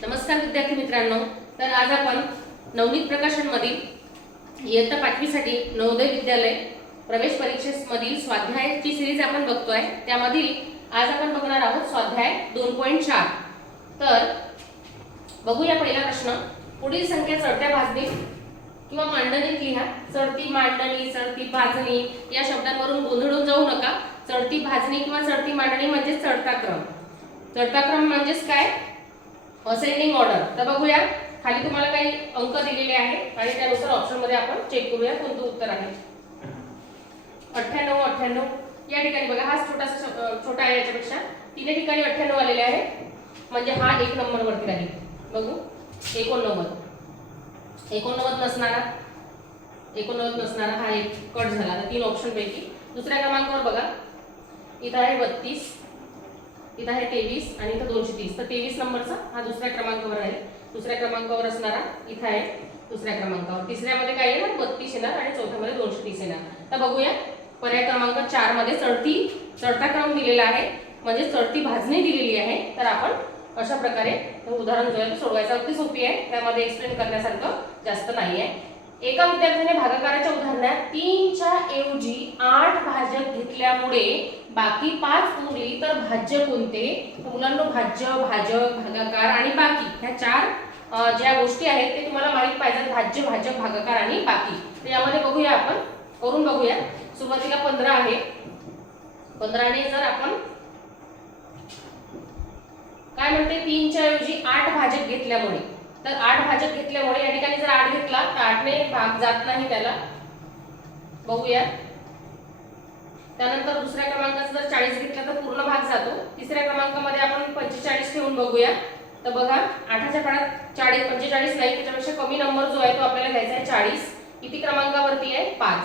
नमस्कार विद्यार्थी मित्रांनो. तर आज आपण नवनीत प्रकाशन मधील इयत्ता 5वी साठी नवोदय विद्यालय प्रवेश परीक्षेमधील स्वाध्यायाची सिरीज आपण बघतोय. त्यामधील आज आपण बघणार आहोत स्वाध्याय 2.4. तर बघूया पहिला प्रश्न. पुढील संख्या चढत्या भाजणी किंवा मांडणीत लिहा. चढती मांडणी, चढती भाजणी या शब्दांवरून गोंधळून जाऊ नका. चढती भाजणी किंवा चढती मांडणी म्हणजे चढता क्रम. चढता क्रम म्हणजेच काय? Ascending order. तर बघूया, खाली तुम्हाला काही अंक दिलेले आहेत आणि त्यानुसार ऑप्शन मध्ये आपण चेक करूया कोणतं उत्तर आहे. 98 या ठिकाणी बघा, हा छोटा आहे. याच्यापेक्षा तिन्ही ठिकाणी 98 आलेले आहे, म्हणजे हा 1 नंबर वरती राहील. बघू 89 नसणारा हा एक कट झाला. तर 3 ऑप्शन पैकी दुसऱ्या क्रमांकावर बघा, इथं आहे 32, इथं आहे 23 आणि इथं 230. तर 23 नंबरचा हा दुसऱ्या क्रमांकावर आहे. दुसऱ्या क्रमांकावर असणारा इथं आहे दुसऱ्या क्रमांकावर. तिसऱ्यामध्ये काय येणार? 32 येणार आणि चौथ्यामध्ये 230 येणार. तर बघूया, पर्याय क्रमांक 4 मध्ये चढता क्रम दिलेला आहे, म्हणजे चढती भाजणी दिलेली आहे. तर आपण अशा प्रकारे हे उदाहरण जो आहे सोडवायचं. अगदी सोपी आहे, त्यामध्ये एक्सप्लेन करण्यासारखं जास्त नाही आहे. एका विद्यार्थ्याने भागाकाराच्या उदाहरणात 3च्या ऐवजी 8 भाजक घेतल्यामुळे बाकी 5 उरली, तर भाज्य कोणते? मुलांना भाज्य, भाजक, भागाकार आणि बाकी ह्या 4 ज्या गोष्टी आहेत ते तुम्हाला माहित पाहिजेत. भाज्य, भाजक, भागाकार आणि बाकी. तर यामध्ये बघूया, आपण करून बघूया. सुरुवातीला 15 आहे. 15 ने जर आपण काय म्हणते, 3च्या ऐवजी 8 भाजक घेतल्यामुळे, तर 8 भाजक घेतल्यामुळे या ठिकाणी जर 8 घेतला तर 8 ने भाग जात नाही त्याला. बघूया. त्यानंतर दुसऱ्या क्रमांकाचा जर 40 घेतला तर पूर्ण भाग जातो. तिसऱ्या क्रमांकामध्ये आपण 45 ठेवून बघूया. तर बघा, 8च्या काळात 45 नाही, त्याच्यापेक्षा कमी नंबर जो आहे तो आपल्याला घ्यायचा आहे 40. किती क्रमांकावरती आहे? 5.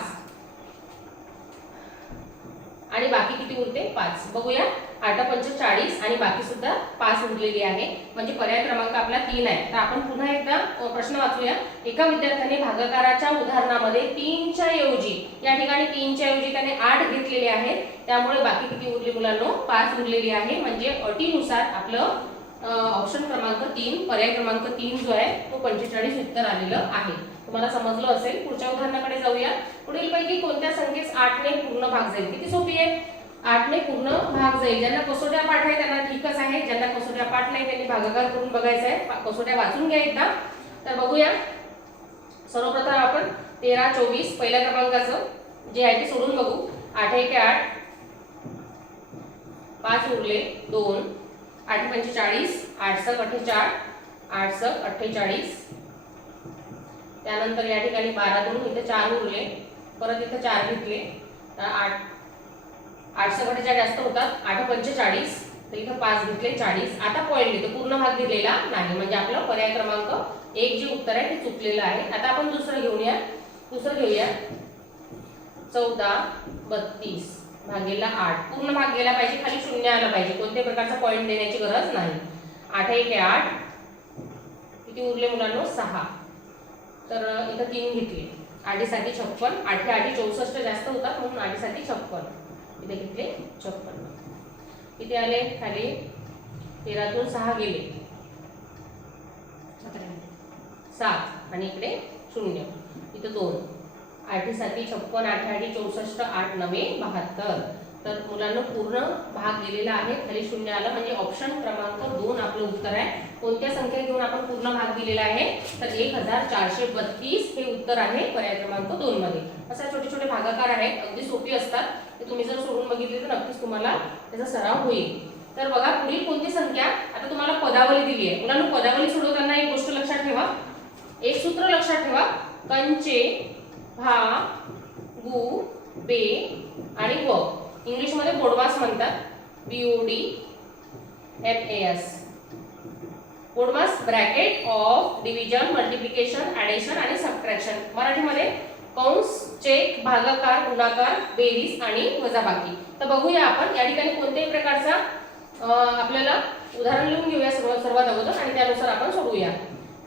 आणि बाकी किती उरते? 5. बघूया, 8 पंच 40 आणि बाकी सुद्धा 5 उरलेली आहे, म्हणजे पर्याय क्रमांक आपला 3 आहे. तर आपण पुन्हा एकदा प्रश्न वाचूया. एका विद्यार्थ्याने भागाकाराच्या उदाहरणामध्ये 3च्या ऐवजी, या ठिकाणी 3च्या ऐवजी त्याने 8 घेतलेले आहेत, त्यामुळे बाकी किती उरली मुलांनो? 5 उरलेली आहे. म्हणजे अटीनुसार आपलं ऑप्शन क्रमांक 3, पर्याय क्रमांक 3 जो आहे तो 45 उत्तर आलेलं आहे. तुम्हाला समजलं असेल. पुढच्या उदाहरणाकडे जाऊया. पुढील पैकी कोणत्या संख्येस 8 ने पूर्ण भाग जाईल? किती सोपी आहे. 8 ने पूर्ण भाग जाईल. ज्यांना कसोट्या पाठ आहे त्यांना ठीकच आहे. ज्यांना कसोट्या पाठ नाही त्यांनी भागाकार करून बघायचा आहे. कसोट्या वाचून घ्या एकदा. तर बघूया, सर्वप्रथम आपण 13, 24 पहिल्या क्रमांकाचं जे आहे ते सोडून बघू. 8 1 8, 5 उरले 2, 8 पंच 40, 8 सक 48, 8 सक 48. त्यानंतर या ठिकाणी 12 2, इथे 4 उरले, परत इथे 4 घेतले, तर 8 सक 48 जास्त होतात. 8 पंच 40, तर इथे 5 घेतले 40. आता पॉईंट घेतो, पूर्ण भाग दिलेला नाही, म्हणजे आपलं पर्याय क्रमांक 1 जे उत्तर आहे ते चुकलेलं आहे. आता आपण दुसरं घेऊया. 14 32 भागेला 8. पूर्ण भाग गेला पाहिजे, खाली 0 आला पाहिजे. कोणत्याही प्रकारचा पॉईंट देण्याची गरज नाही. 8 1 8, किती उरले मुलांनो? 6. तर इथं 3 घेतले. 8 साठी 56, 8 8 64 जास्त होतात म्हणून 8 साठी 56. इथे घेतले 56. किती आले खाली? 13 तून 6 गेले 7 आणि इकडे 0. इथं 2. 8 साठी 56, 8 8 64, 8 9 72. तर मुलांना पूर्ण भाग गेलेला आहे, खाली 0 आलं, म्हणजे ऑप्शन क्रमांक 2 आपलं उत्तर आहे. कोणत्या संख्या घेऊन आपण पूर्ण भाग दिलेला आहे? तर 1432 हे उत्तर आहे पर्याय क्रमांक 2 मध्ये. असा छोटे छोटे भागाकार आहेत, अगदी सोपी असतात. ते तुम्ही जर सोडून बघितले तर नक्कीच तुम्हाला त्याचा सराव होईल. तर बघा, पुढील कोणती संख्या, आता तुम्हाला पदावली दिली आहे. मुलांना पदावली सोडवताना एक गोष्ट लक्षात ठेवा, एक सूत्र लक्षात ठेवा. कंचे, भा, गु, बे आणि व. इंग्लिश मध्ये बोडमास म्हणतात, BODMAS. BODMAS bracket of division, multiplication, addition आणि सबट्रॅक्शन. मराठीमध्ये कंस, चेक, भागाकार, गुणाकार, बेरीज आणि वजाबाकी. तर बघूया आपण या ठिकाणी कोणत्याही प्रकारचा आपल्याला उदाहरण लिहून घेऊया सर्वात अगोदर आणि त्यानुसार आपण सोडवूया.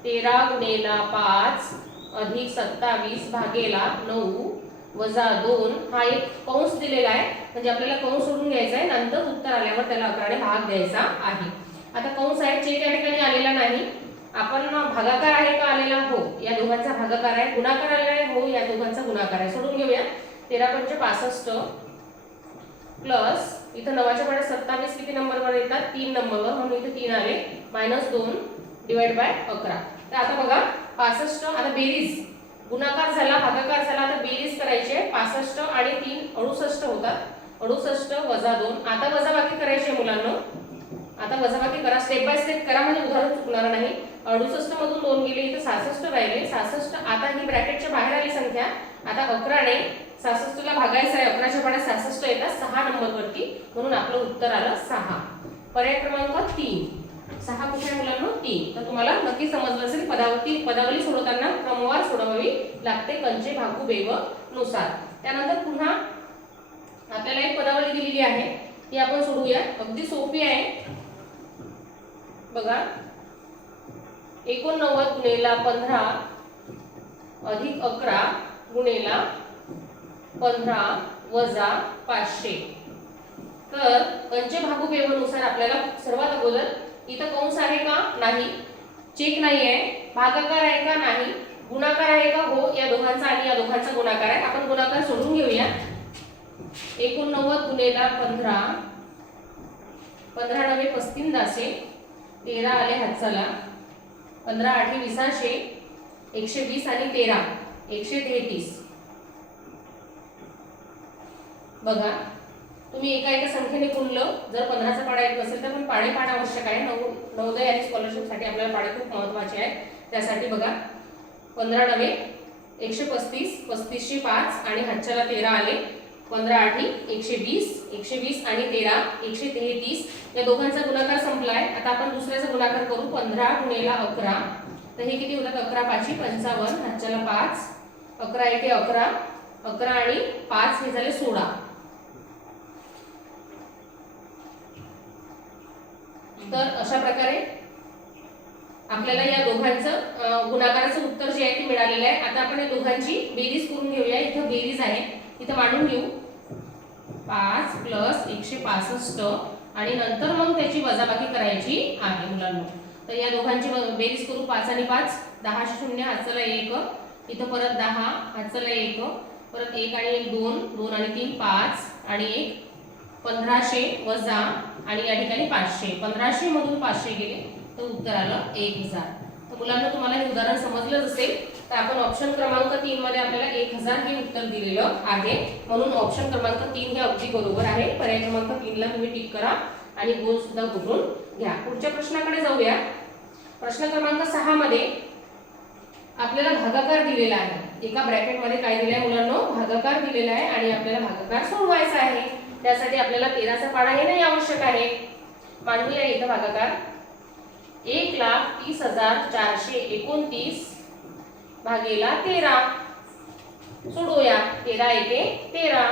13 गुणेला 5 अधिक 27 भागेला 9 वजा 2 हा एक कंस दिलेला आहे, म्हणजे आपल्याला कंस सोडून घ्यायचा आहे. नंतर उत्तर आल्यावर त्याला 11 ने भाग द्यायचा आहे. आता कंस आहे, चेक या ठिकाणी आलेला नाही. नाही. आपण भागाकार आहे का आलेला, हो या दोघांचा भागाकार आहे. गुणाकार आलेला आहे, हो या दोघांचा गुणाकार आहे. सोडून घेऊया. 13 पंचे 65 प्लस इथं 9च्या पाड्यात 27 किती नंबरवर येतात, 3 नंबरवर, म्हणून इथे 3 आले, -2 डिवाइड बाय 11. तर आता बघा 65, आता बेरीज, गुणाकार झाला भागाकार झाला, आता बेरीज करायची आहे. 65 आणि 3 68 होतात. 68 वजा 2. आता वजाबाकी करायची आहे मुलांनो. आता वजाबाकी करा, स्टेप बाय स्टेप करा, म्हणजे उदाहरण चुकणार नाही. 68 मधून 2 गेले, इथे 66 राहिले. 66 आता ही ब्रॅकेटच्या बाहेर आली संख्या. आता 11 ने 66 ला भागायचं आहे. 11च्या पाड्यात 66 येतात 6 नंबरवरती, म्हणून आपलं उत्तर आलं 6. पर्याय क्रमांक 3. 6 कुठे आहे मुलांनो, 3. तर तुम्हाला नक्की समजलं असेल. पदावली सोडवताना क्रमवार सोडवावी लागते कंचे भागू बेव नुसार. त्यानंतर पुन्हा आपल्याला एक पदावली दिलेली आहे, ती आपण सोडवूया. अगदी सोपी आहे बघा. 89 गुणेला 15 अधिक 11 गुणेला 15 वजा 500. तर कंचे भागू बेवनुसार आपल्याला सर्वात अगोदर इथं कंस आहे का, नाही, चेक नाही आहे. भागाकार आहे का, नाही. गुणाकार आहे का, हो या दोघांचा आणि या दोघांचा गुणाकार आहे. आपण गुणाकार सोडून घेऊया. 89 गुणेला 15, 15 नवे 35 दासे, 13 आले हातचाला, 15 8 20, 120 आणि 13 133. बघा तुम्ही एका संख्येने गुणलं, जर 15चा पाडा येत नसेल तर पण पाडे पाहणं आवश्यक आहे. नवोदय आणि स्कॉलरशिपसाठी आपल्याला पाडे खूप महत्त्वाचे आहेत. त्यासाठी बघा 15 नवे 135, 35 5 आणि हातच्याला 13 आले, 15 8 120, 120 आणि 13 133. या दोघांचा गुणाकार संपलाय. आता आपण दुसऱ्याचा गुणाकार करू. 15 गुणेला 11, तर हे किती होतात, 11 5 55, हातच्याला 5, 11 1 11, 11 आणि 5 हे झाले 16. तर अशा प्रकारे आपल्याला या दोघांचं गुणाकाराचं उत्तर जे आहे ते मिळालेलं आहे. आता आपण या दोघांची बेरीज करून घेऊया. इथं बेरीज आहे, इथं मांडून घेऊ. 5 प्लस 165 आणि नंतर मग त्याची वजाबाकी करायची आहे मुलांना. तर या दोघांची बेरीज करू. 5 आणि 5 10 0 हातचाला 1, इथं परत 10 हातचाला 1, परत 1 आणि 1 2, 2 आणि 3 5 आणि 1 1500 वजा आणि या ठिकाणी 500. 1500 मधून 500 गेले तर उत्तर आलं 1000. तर मुलांना तुम्हाला हे उदाहरण समजलंच असेल. तर आपण ऑप्शन क्रमांक 3 मध्ये आपल्याला 1000 हे उत्तर दिलेलं आहे, म्हणून ऑप्शन क्रमांक 3 हे अगदी बरोबर आहे. पर्याय क्रमांक 3 ला तुम्ही टिक करा आणि गोल सुद्धा करून घ्या. पुढच्या प्रश्नाकडे जाऊया. प्रश्न क्रमांक 6 मध्ये आपल्याला भागाकार दिलेला आहे. एका ब्रॅकेट मध्ये काय दिले आहे मुलांनो, भागाकार दिलेला आहे आणि आपल्याला भागाकार सोडवायचा आहे. त्यासाठी आपल्याला 13चा पाडा येणे आवश्यक आहे. मांडूया इथं भागाकार. 1,30,429 भागेला 13. सोडवूया. 13 1 13,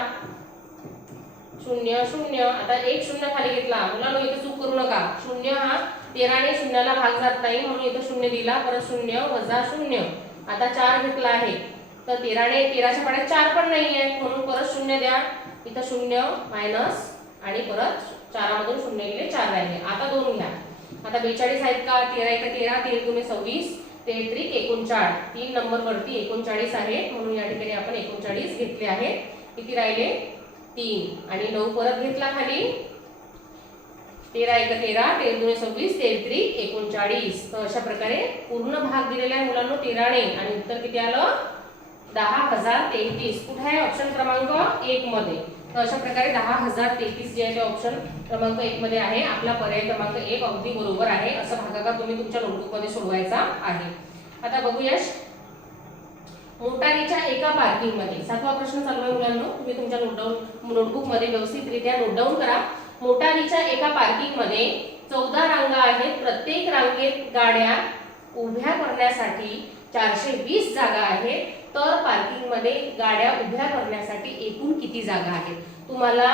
0 0. आता 1 0 खाली घेतला मुलांनो, इथे चूक करू नका. 0 हा 13 ने 0 ला भाग जात नाही, म्हणून इथं 0 दिला, परत 0 वजा 0. आता 4 घेतला आहे, तर 13 ने 13च्या पाड्यात 4 पण नाही आहे, म्हणून परत 0 द्या. इथं 0 मायनस आणि परत 4 मधून 0 गेले, 4 राहिले. आता 2 घ्या. आता 42 आहेत का, 13 1 13, 3 2 26, 33 39. 3 नंबर वरती 39 आहे, म्हणून या ठिकाणी आपण 39 घेतले आहे. किती राहिले, 3 आणि 9 परत घेतला खाली. 13 1 13, 3 2 26, 33 39. तर अशा प्रकारे पूर्ण भाग दिलेला आहे मुलांनो 13 ने आणि उत्तर किती आलं, 10,033. कुठे आहे, ऑप्शन क्रमांक 1 मध्ये. तर अशा प्रकारे 10,033 जे आहे ते ऑप्शन क्रमांक 1 मध्ये आहे. आपला पर्याय क्रमांक 1 अगदी बरोबर आहे. असं भागाकार तुम्ही तुमच्या नोटबुक मध्ये सोडवायचा आहे. आता बघूया मोटारीच्या एका पार्किंग मध्ये. 7वा प्रश्न चालू आहे मुलांनो, तुम्ही तुमच्या नोटबुक मध्ये व्यवस्थितरित्या नोट डाऊन करा. मोटारीच्या एका पार्किंग मध्ये 14 रांगा आहेत. प्रत्येक रांगेत गाड्या उभ्या करण्यासाठी 420 जागा आहेत. तर पार्किंग मध्ये गाड्या उभ्या करण्यासाठी एकूण किती जागा आहेत. तुम्हाला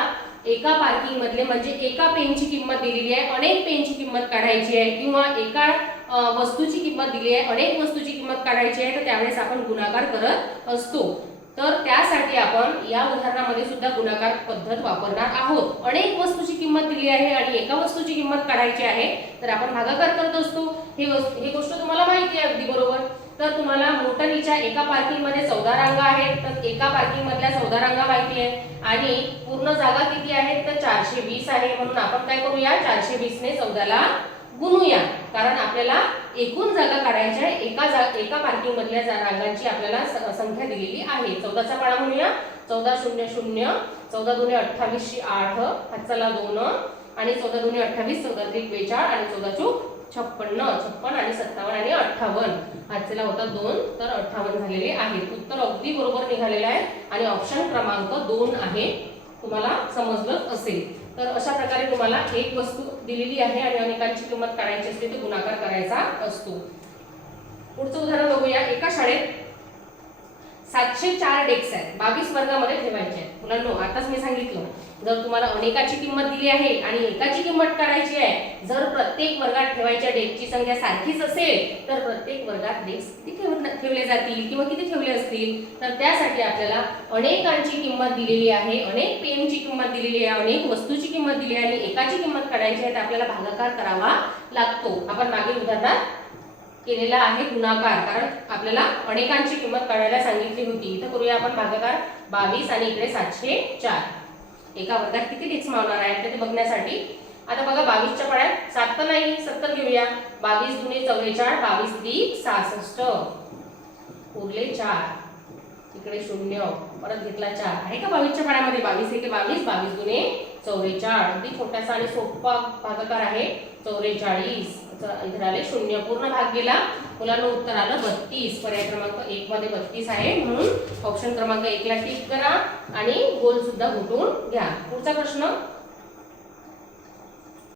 एका पार्किंग मधले म्हणजे एका पेनची किंमत दिलेली आहे, अनेक पेनची किंमत काढायची आहे, किंवा एका वस्तूची किंमत दिली आहे, अनेक वस्तूची किंमत काढायची आहे, तर त्यावेळेस आपण गुणाकार करत असतो. तर त्यासाठी आपण या उदाहरणामध्ये सुद्धा गुणाकार पद्धत वापरणार आहोत. अनेक वस्तूची किंमत दिली आहे आणि एका वस्तूची किंमत काढायची आहे, तर आपण भागाकार करत असतो. ही गोष्ट तुम्हाला माहिती आहे अगदी बरोबर. तर तुम्हाला मोटरीच्या एका पार्किंग मध्ये 14 रांगा आहेत, तर एका पार्किंग मधल्या 14 रांगा माहिती आहे आणि पूर्ण जागा किती आहेत तर 420 आहे. म्हणून आपण काय करूया, 420 ने 14 ला गुणूया, कारण आपल्याला एकूण जागा काढायची आहे. एका पार्किंग मधल्या रांगांची आपल्याला संख्या दिलेली आहे. 14 चा पाढा म्हणूया. 14 0 0, 14 2 28 8, हातचाला 2 आणि 14 2 28, 14 3 42 आणि 14 चूक 56, 56 आणि 57 आणि 58, हातचेला होता 2, तर 58 झालेले आहेत. उत्तर अगदी बरोबर निघालेले आहे आणि ऑप्शन क्रमांक 2 आहे. तुम्हाला समजलं असेल. तर अशा प्रकारे तुम्हाला एक वस्तू दिलेली आहे आणि अनेकांची किंमत काढायची असते, तर गुणाकार करायचा असतो. पुढचं उदाहरण बघूया. एका शाळेत 704 डेस्क आहेत, 22 वर्गामध्ये ठेवायचे आहेत. मुलांनो, आताच मी सांगितलं, जर तुम्हाला अनेकाची किंमत दिली आहे आणि एकाची किंमत काढायची आहे, जर प्रत्येक वर्गात ठेवायच्या डेस्कची संख्या सारखीच असेल तर प्रत्येक वर्गात डेस्क किती ठेवले जातील किंवा किती ठेवले असतील, तर त्यासाठी आपल्याला अनेकांची किंमत दिलेली आहे, अनेक पेनची किंमत दिलेली आहे, अनेक वस्तूची किंमत दिली आहे आणि एकाची किंमत काढायची आहे, तर आपल्याला भागाकार करावा लागतो. आपण मागील उदाहरणात केलेला आहे गुणाकार, कारण आपल्याला अनेकांची किंमत काढायला सांगितली होती. इथं करूया आपण भागाकार. 22 आणि इकडे 704. एका वर्गात किती डेस्क मावणार आहेत ते बघण्यासाठी आता बघा 22 च्या पाड्यात 7 तर नाही, 70 घेऊया. 22 दुने 44, 22 त्रिक 66, उरले 4, इकडे 0, परत घेतला 4. आहे का 22 च्या पाड्यामध्ये? 22 1 22, 22 दुने 44. अगदी छोटासा आणि सोपा भागाकार आहे. 44, इथे आले 0, पूर्ण भाग गेला. मुलांना उत्तर आलं 32. पर्याय क्रमांक 1 मध्ये 32 आहे, म्हणून ऑप्शन क्रमांक 1 ला टिक करा आणि गोल सुद्धा घुटून घ्या. पुढचा प्रश्न